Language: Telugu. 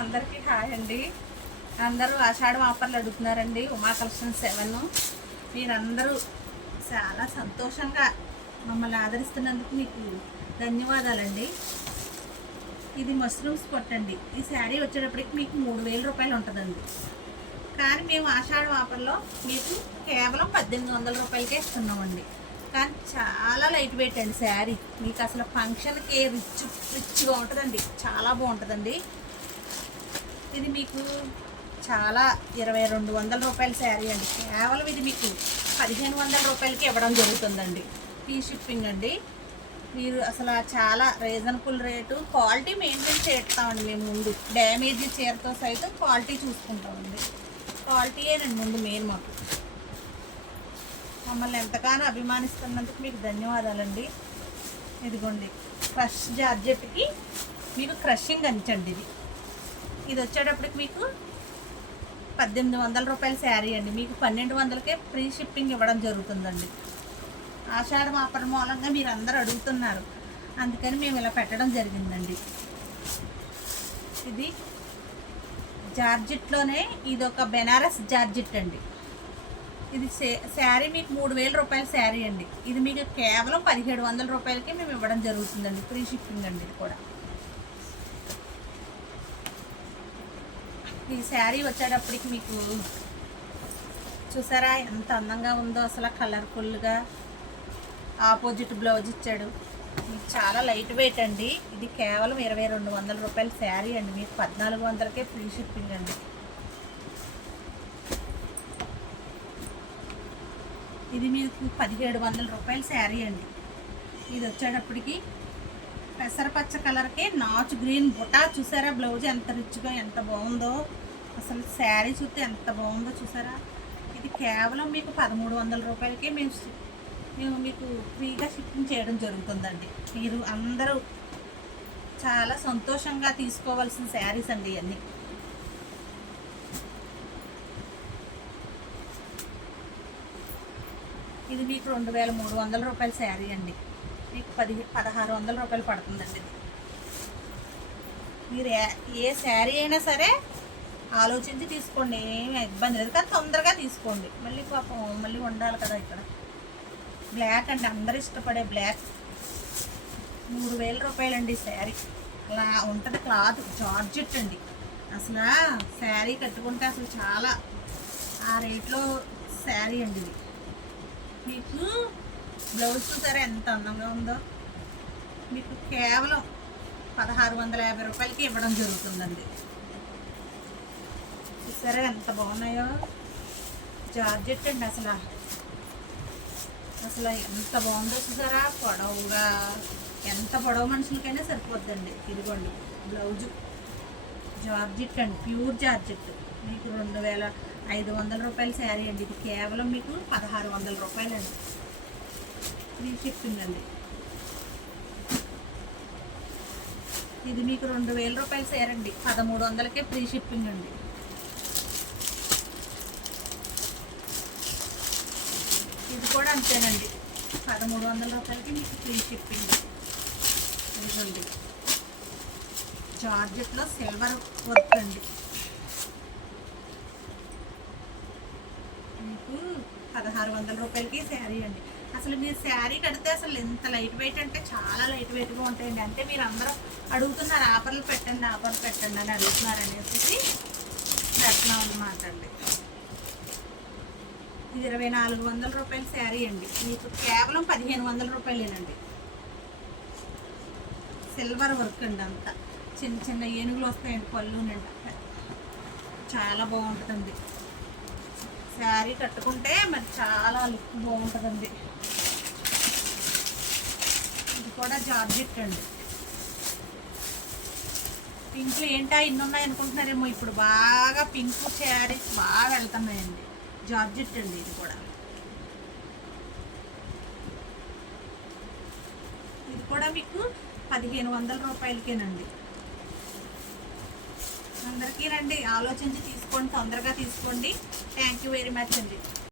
అందరికీ హాయ్ అండి. అందరూ ఆషాఢం ఆఫర్లు అడుగుతున్నారండి. ఉమా కలెక్షన్స్ 7 మీరందరూ చాలా సంతోషంగా మమ్మల్ని ఆదరిస్తున్నందుకు మీకు ధన్యవాదాలండి. ఇది మష్రూమ్స్ కొట్టండి. ఈ శారీ వచ్చేటప్పటికి మీకు 3000 రూపాయలు ఉంటుందండి. కానీ మేము ఆషాఢం ఆఫర్లో మీకు కేవలం 1800 రూపాయలకే ఇస్తున్నామండి. కానీ చాలా లైట్ వెయిట్ అండి శారీ. మీకు అసలు ఫంక్షన్కి రిచ్గా ఉంటుందండి. చాలా బాగుంటుందండి. ఇది మీకు చాలా 2200 రూపాయల శారీ అండి. కేవలం ఇది మీకు 1500 రూపాయలకి ఇవ్వడం జరుగుతుందండి. ఫ్రీ షిప్పింగ్ అండి. మీరు అసలు చాలా రీజనబుల్ రేటు, క్వాలిటీ మెయింటైన్ చేస్తామండి. మేము ముందు డ్యామేజ్ చీరతో సైతం క్వాలిటీ చూసుకుంటామండి. క్వాలిటీయేనండి ముందు మెయిన్ మాకు. మమ్మల్ని ఎంతగానో అభిమానిస్తున్నందుకు మీకు ధన్యవాదాలండి. ఇదిగోండి క్రష్ జార్జెట్కి మీకు క్రషింగ్ అంచండి. ఇది వచ్చేటప్పటికి మీకు 1800 రూపాయల శారీ అండి. మీకు 1200కే ఫ్రీ షిప్పింగ్ ఇవ్వడం జరుగుతుందండి. ఆషాఢం ఆఫర్ మూలంగా మీరు అందరూ అడుగుతున్నారు, అందుకని మేము ఇలా పెట్టడం జరిగిందండి. ఇది జార్జెట్లోనే ఇది ఒక బెనారస్ జార్జెట్ అండి. ఇది శారీ మీకు 3000 రూపాయల శారీ అండి. ఇది మీకు కేవలం 1700 రూపాయలకి మేము ఇవ్వడం జరుగుతుందండి. ఫ్రీ షిప్పింగ్ అండి. ఇది కూడా ఈ శారీ వచ్చేటప్పటికి మీకు చూసారా ఎంత అందంగా ఉందో. అసలు కలర్ఫుల్గా ఆపోజిట్ బ్లౌజ్ ఇచ్చాడు. మీకు చాలా లైట్ వెయిట్ అండి. ఇది కేవలం 2200 రూపాయల శారీ అండి. మీకు 1400కే ఫ్రీ షిప్పింగ్ అండి. ఇది మీకు 1700 రూపాయల శారీ అండి. ఇది వచ్చేటప్పటికి పెసరపచ్చ కలర్కి నాచు గ్రీన్ బుటా. చూసారా బ్లౌజ్ ఎంత రిచ్గా ఎంత బాగుందో. అసలు శారీ చూస్తే ఎంత బాగుందో చూసారా. ఇది కేవలం మీకు 1300 రూపాయలకే మేము మీకు ఫ్రీగా షిప్పింగ్ చేయడం జరుగుతుందండి. మీరు అందరూ చాలా సంతోషంగా తీసుకోవాల్సిన శారీస్ అండి ఇవన్నీ. ఇది మీకు 2300 రూపాయల శారీ అండి. మీకు 1600 రూపాయలు పడుతుందండి. మీరు ఏ శారీ అయినా సరే ఆలోచించి తీసుకోండి. ఏమి ఇబ్బంది లేదు, కానీ తొందరగా తీసుకోండి. మళ్ళీ పాపం మళ్ళీ ఉండాలి కదా. ఇక్కడ బ్లాక్ అండి, అందరూ ఇష్టపడే బ్లాక్. 3000 రూపాయలండి శారీ. అలా ఉంటుంది. క్లాత్ జార్జెట్ అండి. అసలు శారీ కట్టుకుంటే అసలు చాలా ఆ రేట్లో శారీ అండి. ఇది మీకు బ్లౌజ్ చూసారా ఎంత అందంగా ఉందో. మీకు కేవలం 1650 రూపాయలకి ఇవ్వడం జరుగుతుందండి. చూసారా ఎంత బాగున్నాయో. జార్జెట్ అండి. అసలు ఎంత బాగుందో చూసారా. పొడవుగా ఎంత పొడవు మనుషులకైనా సరిపోద్దండి. ఇదిగోండి బ్లౌజు జార్జెట్ అండి. Pure georgette. మీకు 2500 రూపాయల శారీ అండి. ఇది కేవలం మీకు 1600 రూపాయలండి. ఫ్రీ షిప్పింగ్ అండి. ఇది మీకు 2000 రూపాయల శారీ అండి. 1300కే ఫ్రీ షిప్పింగ్ అండి. ఇది కూడా అంతేనండి. 1300 రూపాయలకి మీకు ఫ్రీ షిప్పింగ్. ఇదిగోండి జార్జెట్లో సిల్వర్ వర్క్ అండి. మీకు 1600 రూపాయలకి శారీ అండి. అసలు మీరు శారీ కడితే అసలు ఎంత లైట్ వెయిట్ అంటే చాలా లైట్ వెయిట్గా ఉంటాయండి. అంటే మీరు అందరూ అడుగుతున్నారు ఆఫర్లు పెట్టండి అని అడుగుతున్నారు అనేసి పెడుతున్నాం అన్నమాట అండి. ఇది 2400 రూపాయల శారీ అండి. మీకు కేవలం 1500 రూపాయలేనండి. సిల్వర్ వర్క్ అండి. అంతా చిన్న చిన్న ఏనుగులు వస్తాయండి పళ్ళు నిండా. చాలా బాగుంటుందండి. శారీ కట్టుకుంటే మరి చాలా లుక్ బాగుంటుందండి. ఇది కూడా జార్జెట్ అండి. పింక్లు ఏంటా ఇన్ని ఉన్నాయి అనుకుంటున్నారేమో. ఇప్పుడు బాగా పింక్ శారీస్ బాగా వెళ్తున్నాయండి. జార్జెట్ అండి. ఇది కూడా మీకు 1500 రూపాయలకేనండి. అందరికీ రండి, ఆలోచించి తీసుకోండి, తొందరగా తీసుకోండి. థ్యాంక్ యూ వెరీ మచ్ అండి.